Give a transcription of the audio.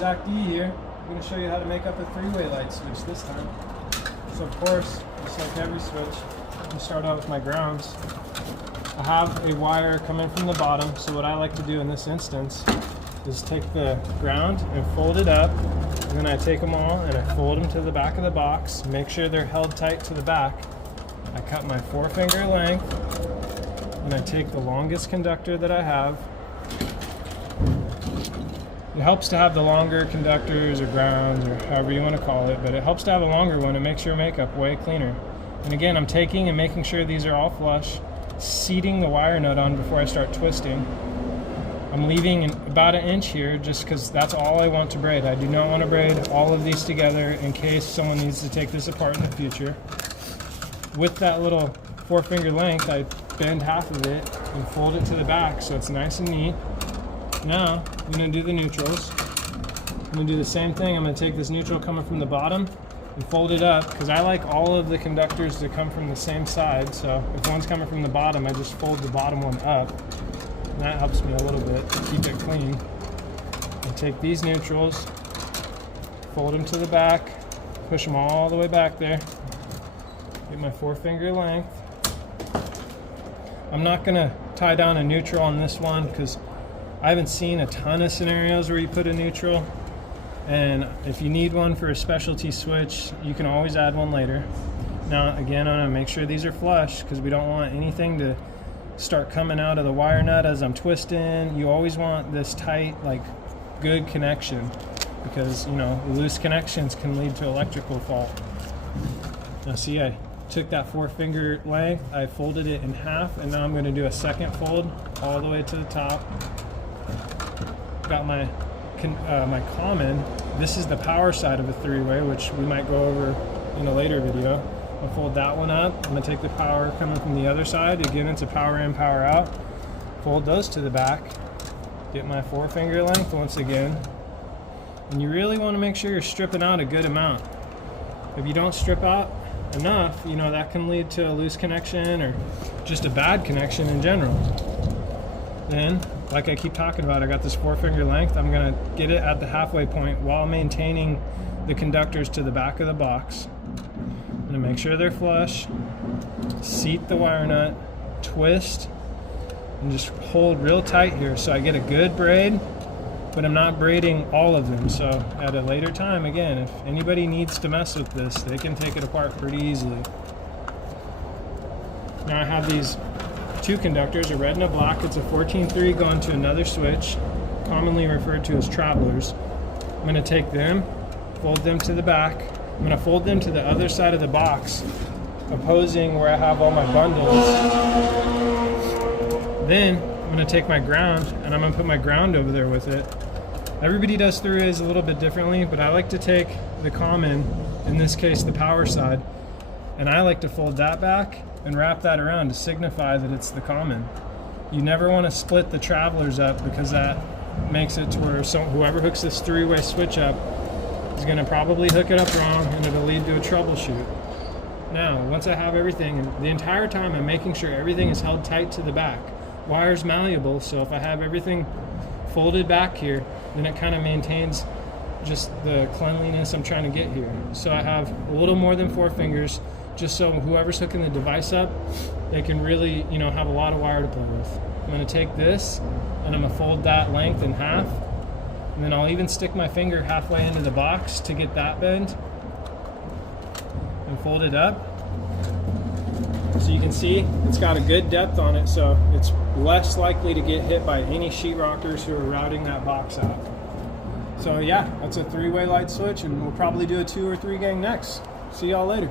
Zach D here. I'm going to show you how to make up a three-way light switch this time. So of course, just like every switch, I'm start out with my grounds. I have a wire coming from the bottom, so what I like to do in this instance is take the ground and fold it up, and then I take them all and I fold them to the back of the box, make sure they're held tight to the back. I cut my 4-finger length, and I take the longest conductor that I have. It helps to have the longer conductors or grounds or however you want to call it, but it helps to have a longer one. It makes your makeup way cleaner. And again, I'm taking and making sure these are all flush, seating the wire nut on before I start twisting. I'm leaving about 1 inch here just because that's all I want to braid. I do not want to braid all of these together in case someone needs to take this apart in the future. With that little 4-finger length, I bend half of it and fold it to the back so it's nice and neat. Now, I'm going to do the neutrals. I'm going to do the same thing. I'm going to take this neutral coming from the bottom and fold it up because I like all of the conductors to come from the same side. So if one's coming from the bottom, I just fold the bottom one up. And that helps me a little bit to keep it clean. I take these neutrals, fold them to the back, push them all the way back there. Get my 4-finger length. I'm not going to tie down a neutral on this one because I haven't seen a ton of scenarios where you put a neutral. And if you need one for a specialty switch, you can always add one later. Now, again, I'm going to make sure these are flush because we don't want anything to start coming out of the wire nut as I'm twisting. You always want this tight, like good connection because, you know, loose connections can lead to electrical fault. Now see, I took that 4-finger length, I folded it in half, and now I'm going to do a second fold all the way to the top. Got my my common. This is the power side of a three-way, which we might go over in a later video. I'll fold that one up. I'm going to take the power coming from the other side. Again, it's a power in, power out. Fold those to the back. Get my 4-finger length once again. And you really want to make sure you're stripping out a good amount. If you don't strip out enough, you know, that can lead to a loose connection or just a bad connection in general. Then, like I keep talking about, I got this 4-finger length. I'm going to get it at the halfway point while maintaining the conductors to the back of the box. I'm going to make sure they're flush, seat the wire nut, twist, and just hold real tight here so I get a good braid, but I'm not braiding all of them. So at a later time, again, if anybody needs to mess with this, they can take it apart pretty easily. Now I have these 2 conductors, a red and a black. It's a 14-3 going to another switch, commonly referred to as travelers. I'm going to take them, fold them to the back. I'm going to fold them to the other side of the box, opposing where I have all my bundles. Then I'm going to take my ground and I'm going to put my ground over there with it. Everybody does three-ways a little bit differently, but I like to take the common, in this case the power side, and I like to fold that back and wrap that around to signify that it's the common. You never want to split the travelers up because that makes it to where whoever hooks this three-way switch up is going to probably hook it up wrong and it'll lead to a troubleshoot. Now, once I have everything, and the entire time I'm making sure everything is held tight to the back. Wire's malleable, so if I have everything folded back here, then it kind of maintains just the cleanliness I'm trying to get here. So I have a little more than 4 fingers, just so whoever's hooking the device up, they can really, you know, have a lot of wire to play with. I'm going to take this and I'm going to fold that length in half, and then I'll even stick my finger halfway into the box to get that bend and fold it up. So you can see it's got a good depth on it, so it's less likely to get hit by any sheetrockers who are routing that box out. So yeah, that's a 3-way light switch, and we'll probably do a 2 or 3 gang next. See y'all later.